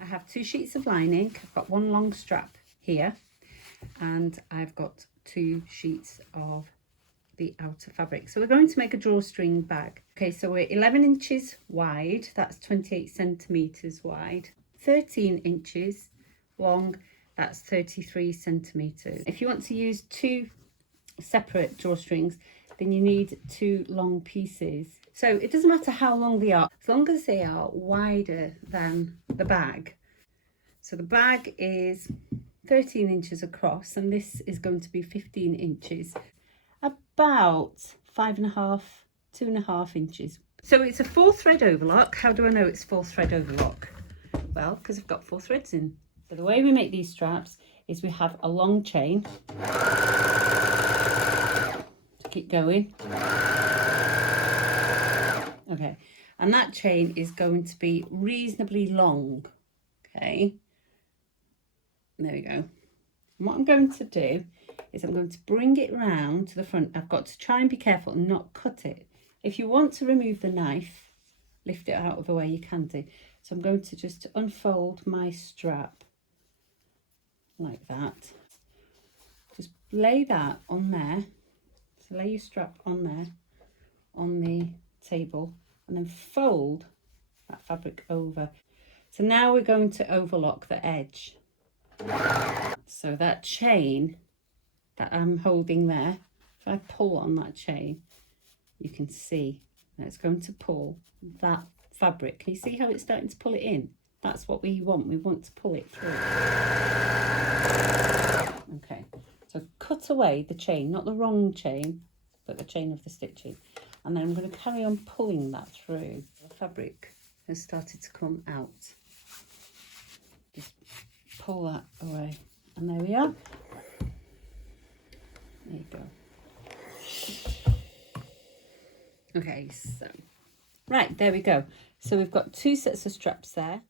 I have 2 sheets of lining. I've got 1 long strap here, and I've got 2 sheets of the outer fabric. So we're going to make a drawstring bag. Okay, so we're 11 inches wide, that's 28 centimeters wide, 13 inches long, that's 33 centimeters. If you want to use 2 separate drawstrings, then you need 2 long pieces. So it doesn't matter how long they are, as long as they are wider than the bag. So the bag is 13 inches across, and this is going to be 15 inches, about 5.5, 2.5 inches. So it's a 4 thread overlock. How do I know it's 4 thread overlock? Well, because I've got 4 threads in. So the way we make these straps is we have a long chain to keep going. Okay, and that chain is going to be reasonably long. Okay, there we go. And what I'm going to do is I'm going to bring it round to the front. I've got to try and be careful and not cut it. If you want to remove the knife, lift it out of the way, you can do. So I'm going to just unfold my strap like that. Just lay that on there. So lay your strap on there, on the table, and then fold that fabric over. So now we're going to overlock the edge. So that chain that I'm holding there, if I pull on that chain, you can see that it's going to pull that fabric. Can you see how it's starting to pull it in? That's what we want. We want to pull it through. Okay, so cut away the chain, not the wrong chain, but the chain of the stitching. And then I'm going to carry on pulling that through. The fabric has started to come out. Just pull that away. And there we are. There you go. Okay, so right, there we go. So we've got 2 sets of straps there.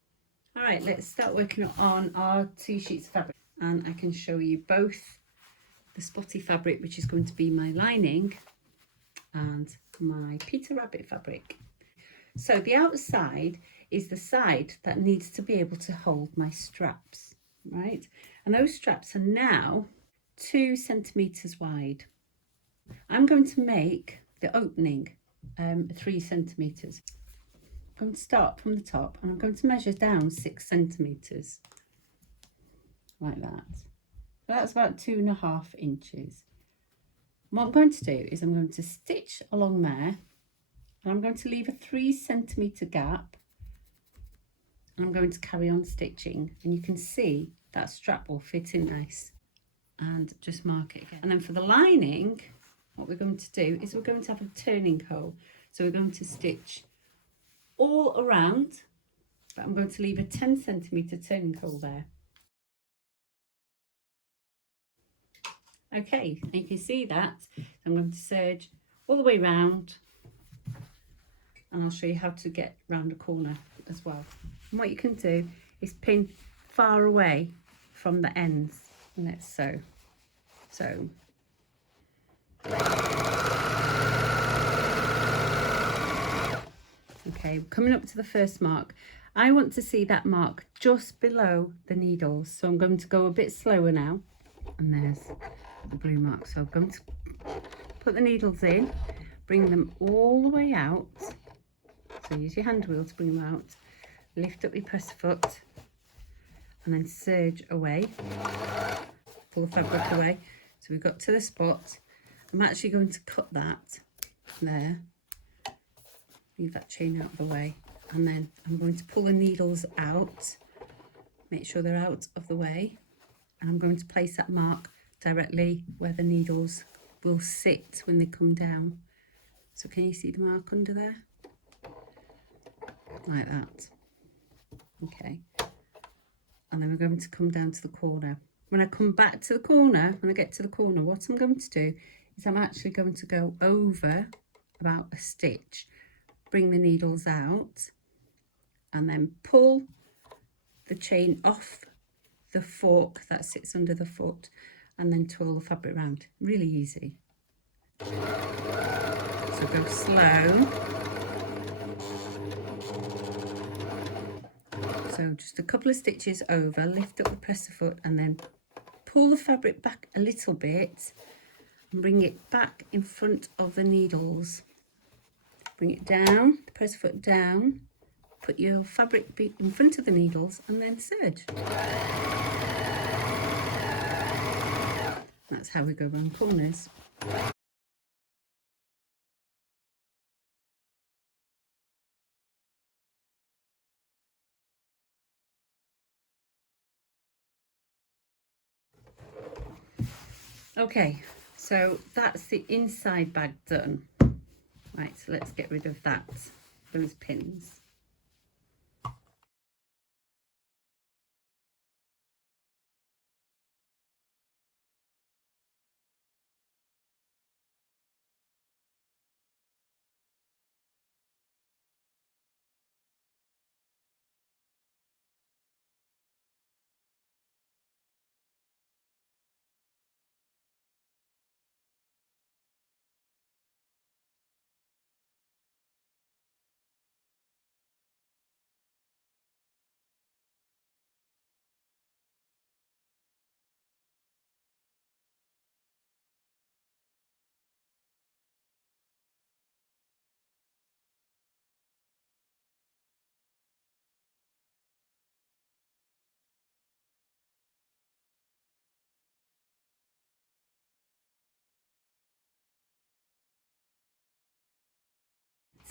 All right, let's start working on our 2 sheets of fabric, and I can show you both the spotty fabric, which is going to be my lining, and my Peter Rabbit fabric. So the outside is the side that needs to be able to hold my straps, right? And those straps are now 2 centimeters wide. I'm going to make the opening 3 centimeters. I'm going to start from the top, and I'm going to measure down 6 centimeters like that. So that's about 2.5 inches. What I'm going to do is I'm going to stitch along there, and I'm going to leave a 3 centimeter gap, and I'm going to carry on stitching, and you can see that strap will fit in nice, and just mark it again. And then for the lining, what we're going to do is we're going to have a turning hole. So we're going to stitch all around, but I'm going to leave a 10 centimeter turning hole there. Okay, and you can see that. I'm going to serge all the way round, and I'll show you how to get round the corner as well. And what you can do is pin far away from the ends, and let's sew. So okay, coming up to the first mark, I want to see that mark just below the needles, so I'm going to go a bit slower now, and there's the blue mark. So I'm going to put the needles in, bring them all the way out, so use your hand wheel to bring them out, lift up your press foot, and then serge away, pull the fabric away. So we've got to the spot. I'm actually going to cut that there, leave that chain out of the way, and then I'm going to pull the needles out, make sure they're out of the way, and I'm going to place that mark directly where the needles will sit when they come down. So can you see the mark under there? Like that. Okay. And then we're going to come down to the corner. When I come back to the corner, when I get to the corner, what I'm going to do is I'm actually going to go over about a stitch, bring the needles out, and then pull the chain off the fork that sits under the foot, and then twirl the fabric round. Really easy. So go slow. So So just a couple of stitches over, lift up the presser foot and then pull the fabric back a little bit and bring it back in front of the needles. Bring it down, the presser foot down, put your fabric in front of the needles and then serge. That's how we go around corners. Okay, so that's the inside bag done. Right, so let's get rid of that, those pins.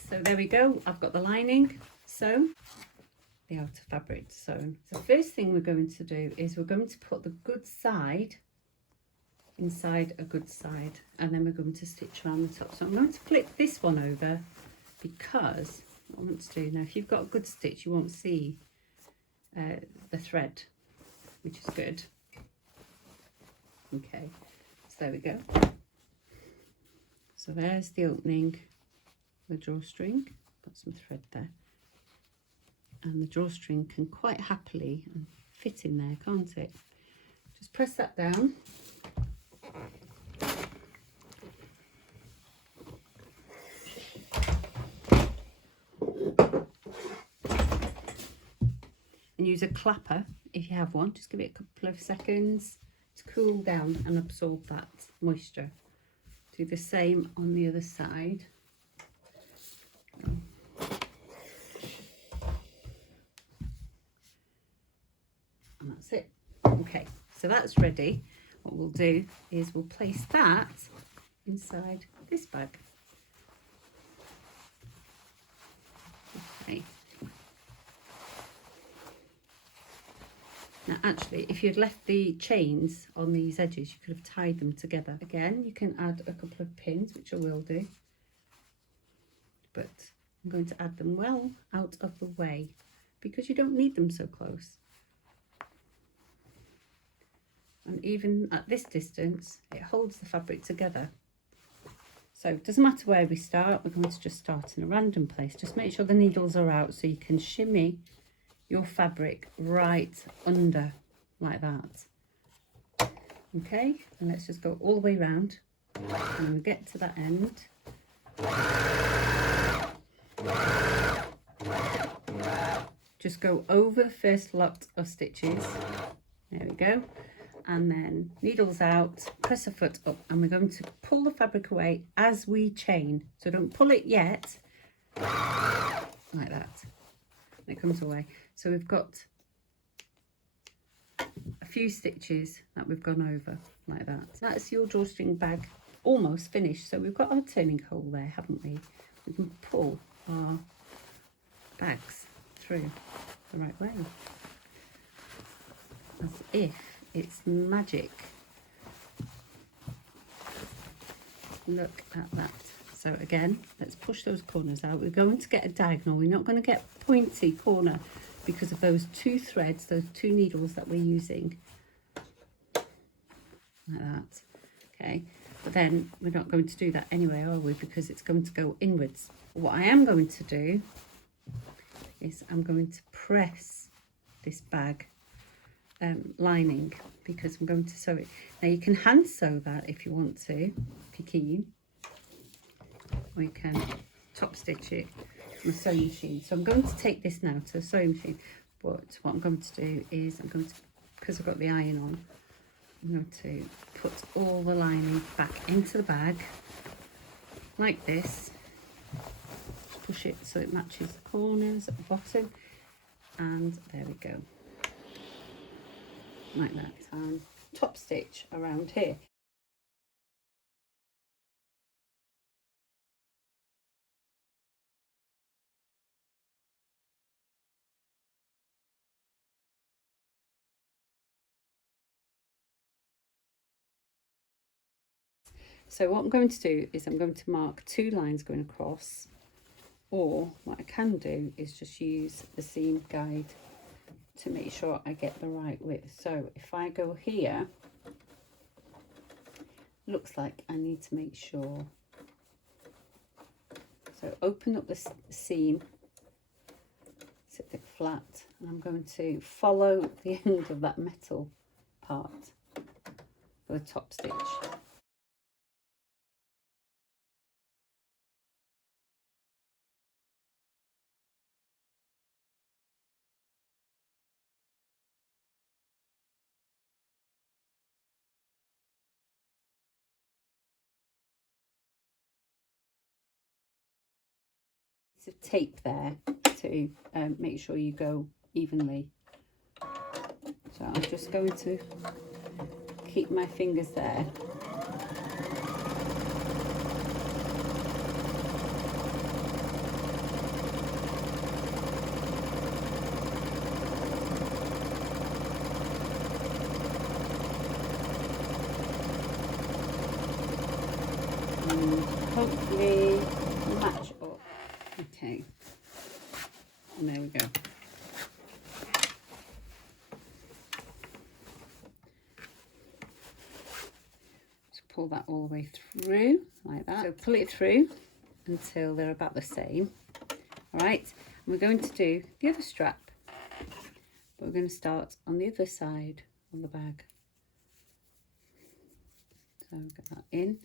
So there we go, I've got the lining sewn, the outer fabric sewn. So the first thing we're going to do is we're going to put the good side inside a good side and then we're going to stitch around the top. So I'm going to flip this one over because what I want to do now, if you've got a good stitch you won't see the thread, which is good. Okay, so there we go. So there's the opening, the drawstring, got some thread there, and the drawstring can quite happily fit in there, can't it? Just press that down. And use a clapper if you have one, just give it a couple of seconds to cool down and absorb that moisture. Do the same on the other side. And that's it. Okay, so that's ready. What we'll do is we'll place that inside this bag. Okay. Now actually, if you'd left the chains on these edges, you could have tied them together. Again, you can add a couple of pins, which I will do, but I'm going to add them well out of the way because you don't need them so close. And even at this distance, it holds the fabric together. So it doesn't matter where we start, we're going to just start in a random place. Just make sure the needles are out so you can shimmy your fabric right under like that. Okay, and let's just go all the way around and when we get to that end, just go over the first lot of stitches. There we go. And then needles out, press a foot up, and we're going to pull the fabric away as we chain. So don't pull it yet, like that. And it comes away. So we've got a few stitches that we've gone over, like that. That's your drawstring bag almost finished. So we've got our turning hole there, haven't we? We can pull our bags through the right way, as if it's magic. Look at that. So again, let's push those corners out. We're going to get a diagonal. We're not going to get a pointy corner because of those two threads, those two needles that we're using. Like that. Okay. But then we're not going to do that anyway, are we? Because it's going to go inwards. What I am going to do is I'm going to press this bag lining because I'm going to sew it. Now you can hand sew that if you want to, if you're keen, or you can top stitch it on a sewing machine. So I'm going to take this now to the sewing machine, But what I'm going to do is because I've got the iron on, I'm going to put all the lining back into the bag like this. Push it so it matches the corners at the bottom, and there we go, like that. And top stitch around here. So what I'm going to do is I'm going to mark 2 lines going across, or what I can do is just use the seam guide to make sure I get the right width. So if I go here, looks like I need to make sure. So open up the seam, sit it flat, and I'm going to follow the end of that metal part for the top stitch. Of tape there to make sure you go evenly. So I'm just going to keep my fingers there. And hopefully match up. Okay, and there we go. Just pull that all the way through like that. So pull it through until they're about the same. All right, and we're going to do the other strap, but we're going to start on the other side of the bag. So get that in,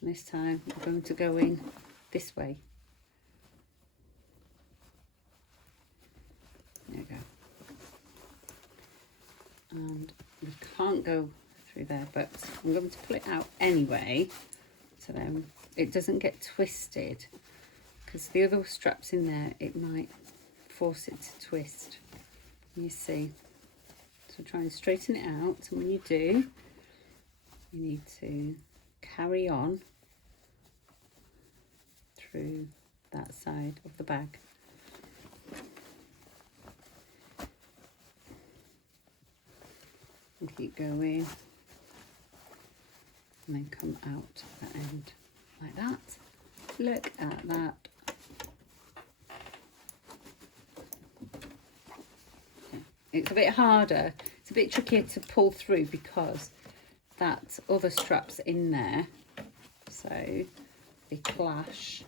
and this time we're going to go in this way. There we go. And we can't go through there, but I'm going to pull it out anyway, so then it doesn't get twisted, because the other straps in there, it might force it to twist. You see. So try and straighten it out, and when you do, you need to carry on through that side of the bag. And keep going, and then come out the end like that. Look at that. Okay. It's a bit harder, it's a bit trickier to pull through because that other strap's in there, so they clash.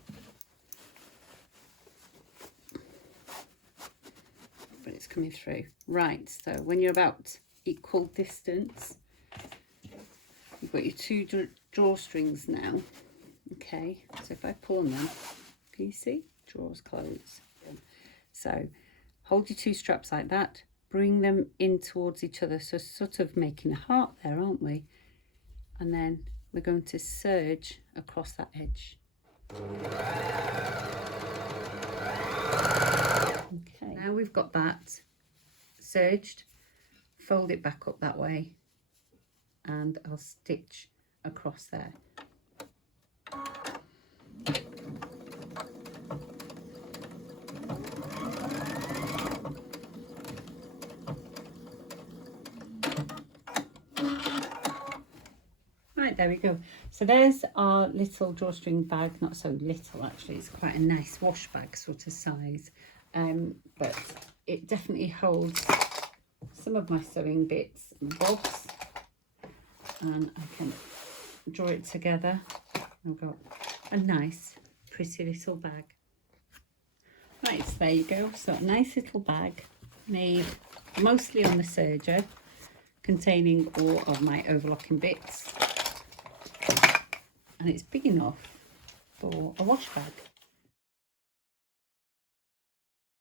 But it's coming through. Right, so when you're about equal distance, you've got your 2 drawstrings now. Okay, so if I pull on them, can you see? Drawers close. So hold your 2 straps like that, bring them in towards each other, so sort of making a heart there, aren't we? And then we're going to serge across that edge. Okay, now we've got that serged, fold it back up that way, and I'll stitch across there. Right, there we go. So there's our little drawstring bag. Not so little actually, it's quite a nice wash bag sort of size, but it definitely holds some of my sewing bits and bobs, and I can draw it together. I've got a nice pretty little bag. Right, so there you go. So a nice little bag made mostly on the serger, containing all of my overlocking bits, and it's big enough for a wash bag.